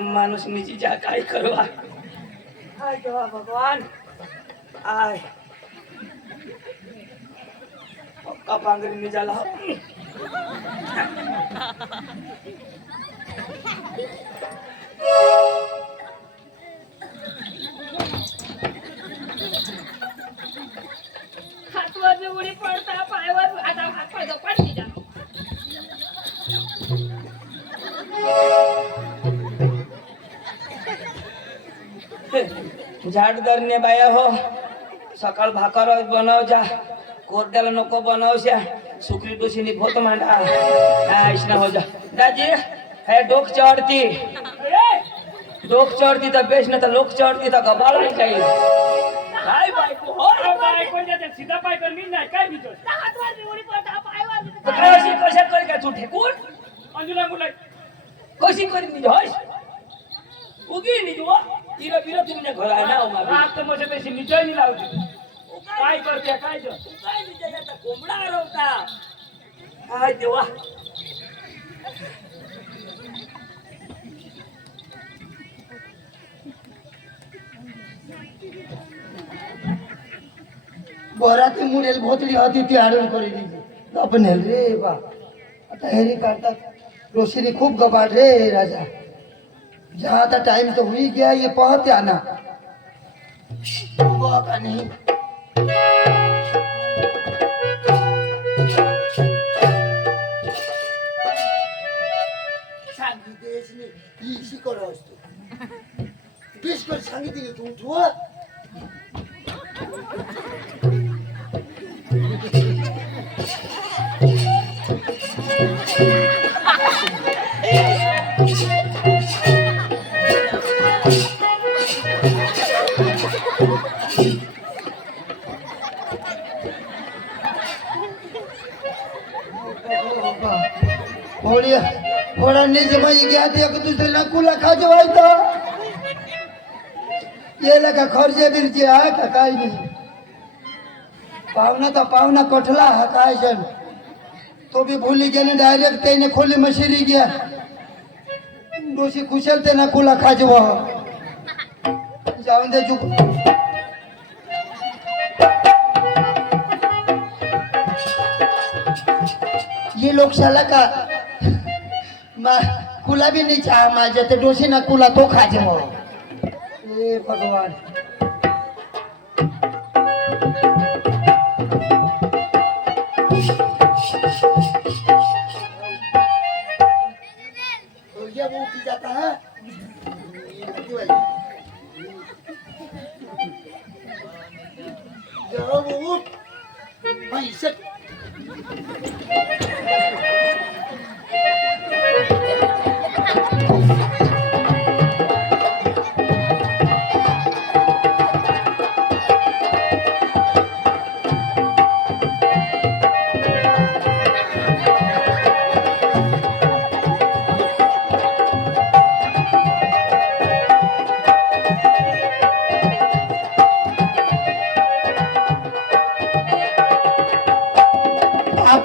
मानुष निजी जा काय करवा हाय देवा भगवान आय पक्का पांगरी निजाला हातवर उडी पडता पायवर आता हात पाय पडती जा झाड धरणे बाया हो सकाळ भाकर बनव जा कोरड्याला नको बनवश्या सुकरी टोशीनी भोत मांडा ऐसना हो जा दाजी हे डोक चढती डोक चढती तर बेस ना तर लोक चढती तर गबाळ काही काय बायको हो बायको सीधा पाय कर मी नाही काय बिचो हातवर उडी पडता पायवर कशी कशा कर का तू ठेकून अंजुला मुला कशी करी निज होस उगी निज वा तिला बिरा तुमच्या घर आहे ना रात मजे तशी निजय नाही लावली काय करते काय जो काय निज आता कोंबडा हरवता काय देवा बोराती मुडेल भोतडी होती ती आडून करी दिली आपणेल रे बा आता हेरी काढतात रोशनी खूप गबाड रे राजा जहाँ आता टाइम तो हुई गया ये पहुंचे आना हुआ का नहीं सांगितले ही शिकवलं असतो बिस्कर सांगितले तू उठवा होळ्यांनी जे माई गया ते एक दुसऱ्याला कुला खाजवायचा येला का खर्चे बिरचे आहे का काय नाही पाहुणा तर पाहुणा कठला हा काय जण तो भी भूली गेले डायरेक्ट त्याने खोली मशिरी गया दोषी कुशल ते ना कुला खाजवा जाऊन दे चुप ये लोकशाला का कुला भी नहीं चाह माझ्या ते डोशी ना कुला तो खाजवा ए भगवान वो पी जाता है जाओ वो पैसे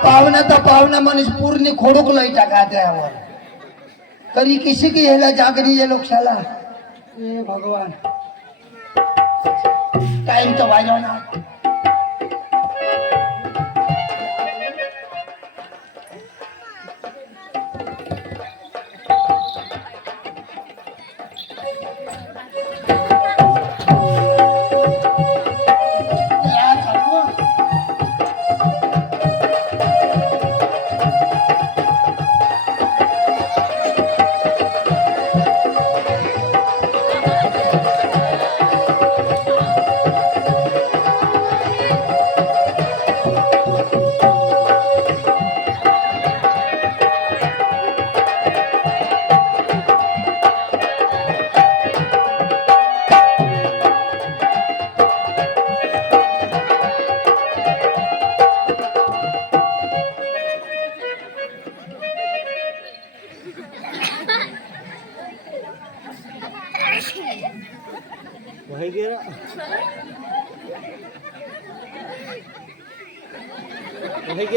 पावना तो पावना मनुष्य पूर्ण खोड़क लाई टका त्यावर तरी किसी की हेला जागरी ये लोग शाला ए भगवान टाइम तो वायरो ना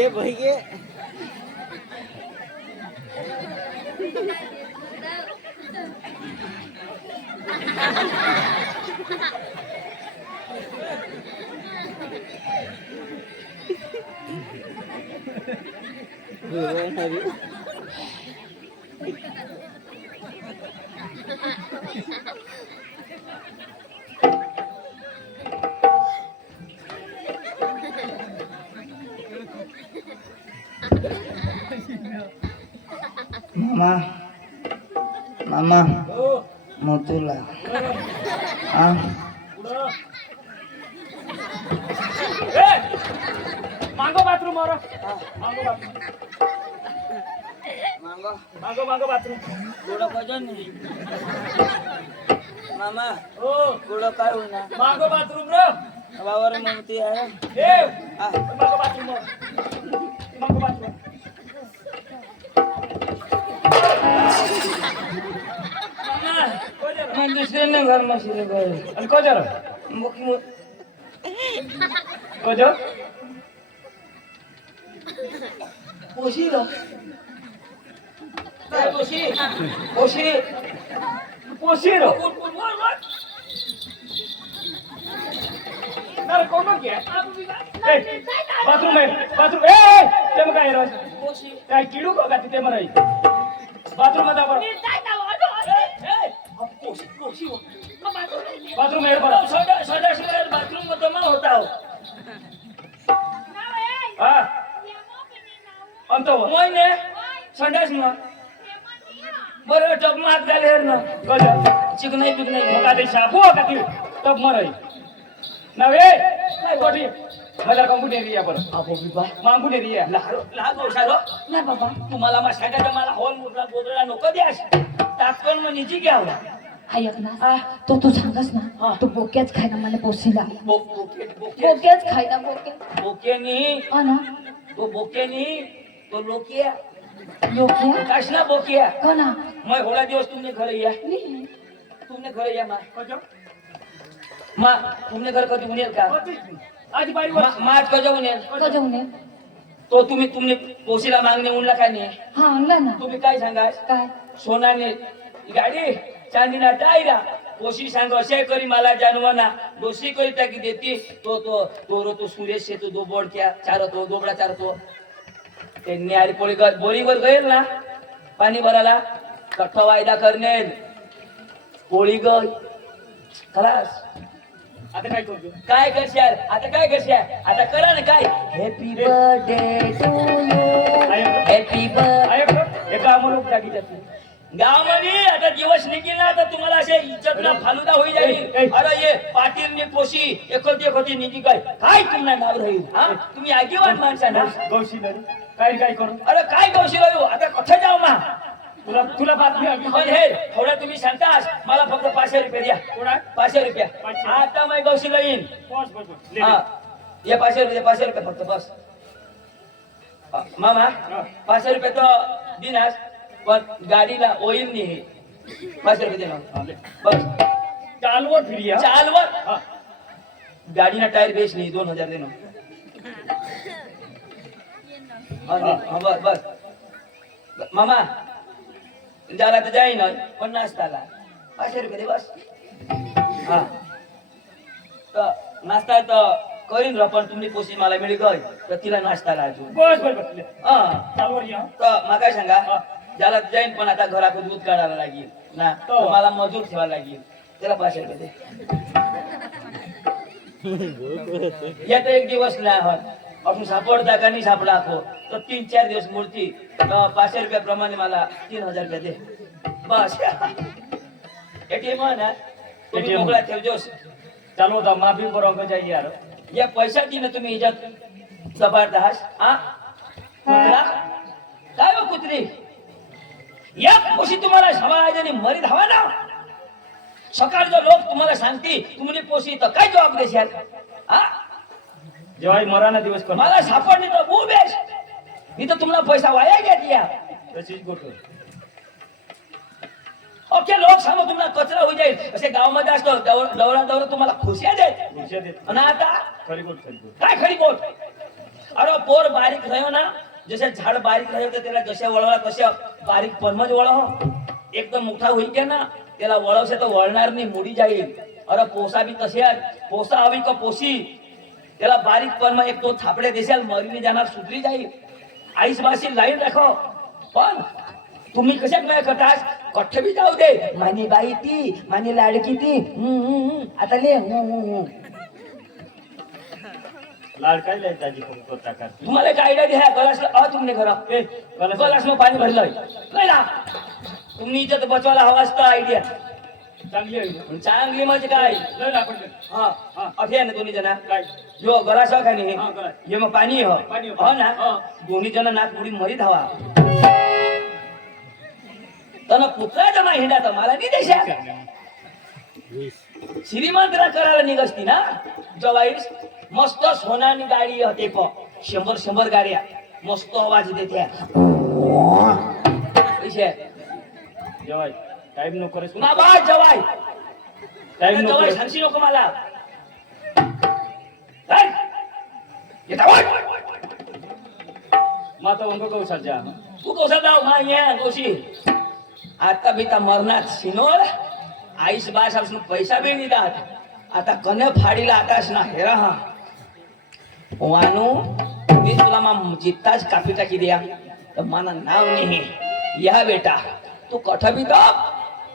बहिगे मामा मामा हो मोतूला हा पुढं ए मागो बाथरूम मारो मागो बाथरूम मांगो मागो मागो बाथरूम गोडं पाहिजे नाही मामा हो गोडं काय होईना मागो बाथरूम रे बाबावर म्हणते आहे ए हा. मागो बाथरूम मागो बाथरूम मामा को जरा मग दुसऱ्याने घर मशिरे घर आणि को जरा को जरा पोशी ग काय पोशी पोशी पोशीरो नर कोनो के ए बाथरूम ए ते मग काय रे पोशी काय किडू का तिथे मराई बाथरूम मध्ये पोशी पोशी बाथरूम आहे बरं सदा बाथरूम मध्ये मग होता हो हा अंतो मोयने संडास मग बरं टप मात घाले ना कजा चिकनाई पिकनाई मग आधी शाबू का ती तब मराई नवे काय गोटी मला कंपनी एरिया बरं आपो बिबा मागून एरिया लागो सारो नाही बाबा तुम्हाला मग सांगायचं मला हॉल मोठा गोदडा नको द्यास तात्काळ मग निजी घ्यावं ऐक ना तो तू सांगस हा. ना तू बोक्याच खाय ना मला पोसीला बोके बोक्याच खाय ना बोक्या बोकेनी हा ना तो बोकेनी तो लोकिया योग्य काशना बोकिया का ना मैं थोड़ा दिवस तुमने घर या नाही. तुमने घर या माँ कजा माँ तुमने घर कधी उनेल का आज बारी वर माँ कधी उनेल का जाऊन ये? तो तुमने पोशीला मागणे उनला काय नाही हा आणला ना तुम्ही काय सांगाल काय सोनाने गाडी चांदीना टायरा पोशी सांग असे करी मला जानवाना दोषी करी टाकी देती तो सुरेश से तो दो बोडक्या चारतो दोबडा चारतो त्यांनी आरी पोळी बोरीवर गईल ना पाणी भरायला कठ्ठा वायदा करणे पोळी गल खलास आता काय करतो काय करशाल आता काय करशाल आता करा ना काय happy birthday to you happy birthday एका अमोल जागी जाते गावामध्ये आता दिवस निघेल ना तर तुम्हाला असे इज्जतला फालुदा होई जाईल अरे ये पाटील पोशी एकोती निधी काय तुम्हाला नाव राहील हा तुम्ही आगीवान माणसा ना गौशी नदी काय करू अरे काय गवशी राहू आता कुठे जाऊ मा तुला बातमी हवी पण हे थोडं तुम्ही सांगतास मला फक्त 500 रुपये द्या कोणा 500 रुपये 500. आता मी गवशीला येईन बस बस बस ले हा ये 500 रुपये फक्त बस मामा 500 रुपये तो दिनास पण गाडीला ओईल नाही 500 रुपये देणार बस चालवर फिरिया चालवर हा गाडीना टायर बेच नाही 2000 देणार बस बस मामा जाला तर जाईन पण नाश्ताला 500 रुपये दे बस हा तर नाश्ता तर करीन र पण तुम्ही पोशी मला मिळी गय तर तिला नाश्ताला अजून बस बस बस ले हा चालवर या तर मला काय सांगा हा. ज्याला जाईन पण आता घराकडे दूध काढायला लागेल ना तो. तर मला मजूर ठेवायला लागेल त्याला 500 रुपये दे या तर एक दिवस नाही होत आपण सापडता का नाही सापडा आखो तर 3-4 दिवस मूर्ती 500 रुपयाप्रमाणे मला 3000 रुपये दे बस एटीएम ना तुम्ही ATM. मोकळा ठेवजोस चालू होता माफी बरोबर जाई यार या पैशाची ना तुम्ही इज्जत जबरदस्त हा कुत्रा काय हो कुत्री या पोशी तुम्हाला समाजाने मरी धावा ना सकाळचे लोक तुम्हाला सांगते तुम्ही पोशी तर काय जबाब देशाल हा जेव्हा मराना दिवस कर मला सापडली तर बेस इथं तुम्हाला पैसा वाया घेत या तशीच गोष्ट ओके लोक सांगू तुम्हाला कचरा होई जाईल असे गावामध्ये असतो दौरा तुम्हाला खुशिया देत खुर्च्या देत आणि आता खरी गोष्ट काय खरी गोष्ट अरे पोर बारीक रह्यो ना जसे झाड बारीक रह्यो तर त्याला जशा वळवा तशा बारीक पनमज वळव एकदम मोठा होईल का ना त्याला वळवसे तर वळणार नाही मुडी जाईल अरे पोसा बी तसे पोसा हवी का पोशी त्याला बारीक पन्म एक दोन थापडे देशाल मरीने जाणार सुटली जाईल आईस बाशी लाईन राखो पण तुम्ही कशा काय करतास कठ्ठ बी जाऊ दे मानी बाई ती मानी लाडकी ती आता ले लाडकाई लय दाजी करता का तुम्हाला काय आयडिया द्या गलास तुमने घर गलास में पाणी भरलंय नाही ना तुम्ही इज्जत बचवायला हवा असता आयडिया चांगली आहे चांगली म्हणजे काय लय लापड हा अठे ना दोन्ही जण काय जो गलास का नाही हा, गलास. हे मग पाणी हो पाणी हो. हो ना हा. दोन्ही जण नाक पुढी मरी धावा तन कुठला जमा हिंडा तर मला नाही देशा श्रीमंतरा करायला निघसती ना जवाईस मस्त सोनानी गाडी होते प 100 गाड्या मस्त आवाज देते पैसे जेवाय टाइम नको रे ना बा जवाई टाइम नको जवाई रे. सांगशी नको मला काय येता वळ माता वंग कौसाच्या तू कसा जाऊ मा ये गोशी आता बिता मरणात शिनोर आईस बास असणं पैसा बी नाही दात आता कने फाडीला आकाश ना हेरा हा वानू मी तुला मा जित्ताच कापी टाकी द्या तर मला नाव नाही या बेटा तू कठ बी दाब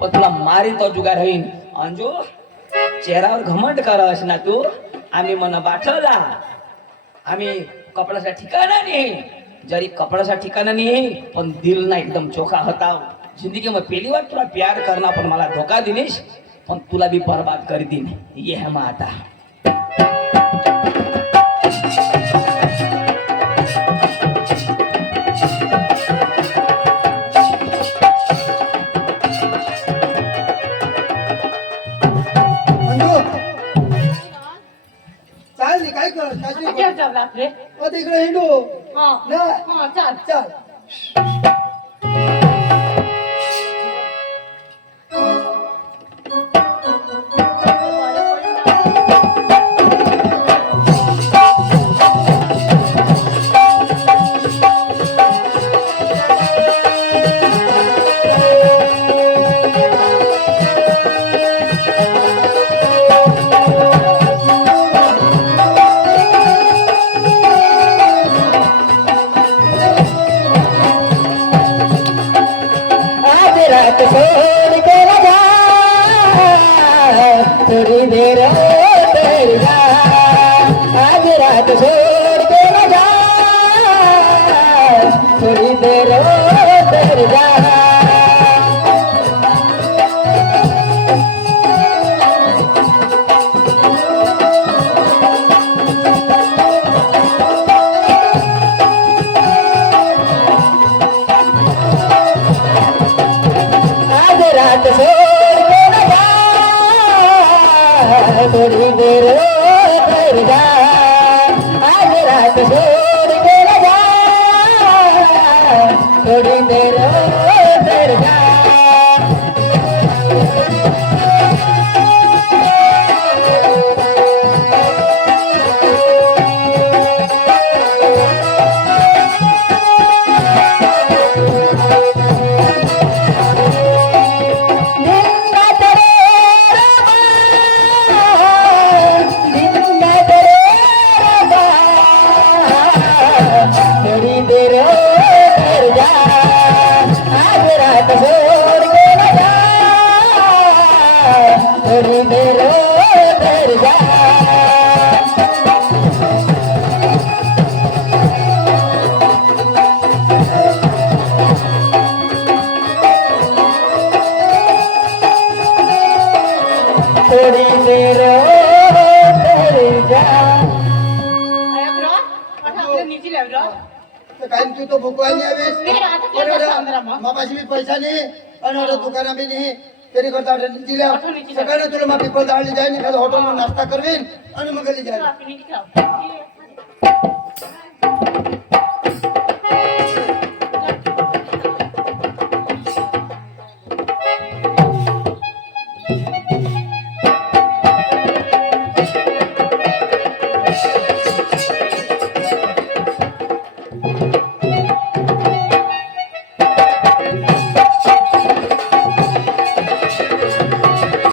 पण तुला मारी तो जुगार होईन अंजू चेहऱ्यावर घमंड करस ना तू आम्ही मन बाठवला आम्ही कपड्याचा ठिकाणा नाही जरी कपड्याचा ठिकाणा नाही पण दिल ना एकदम चोखा होता जिंदगी में पहली बार तुला प्यार करना पण मला धोका दिनेश पण तुला भी बर्बाद कर दिन ये है माता अंजू चाल काय कर काय तिकडे हिंडू ना चाल आज रात छोड़ के न जा थोड़ी देर और जा आज रात छोड़ के न जा थोड़ी देर और जा आज रात छोड़ के न जा थोड़ी देर और जा आज रात छोड़ के न जा थोड़ी देर और जा निन्ना करे रबा निन्ना करे रबा थोड़ी देर और जा आज रात छोड़ के न जा थोड़ी देर और जा थोड़ी देर और जा तर काय तू तो भुकवायला यावेस नाही, आता काय करतो आंध्रा मग? मापाशी बी पैसा नाही आणि आता दुकाना बी नाही तरी करता दिल्या आठवणीची द्या. सकाळी तुला माफी कोण दाळली जाईन एखाद्या हॉटेलवर नाश्ता करवीन आणि मग घरी जाईन Thank you.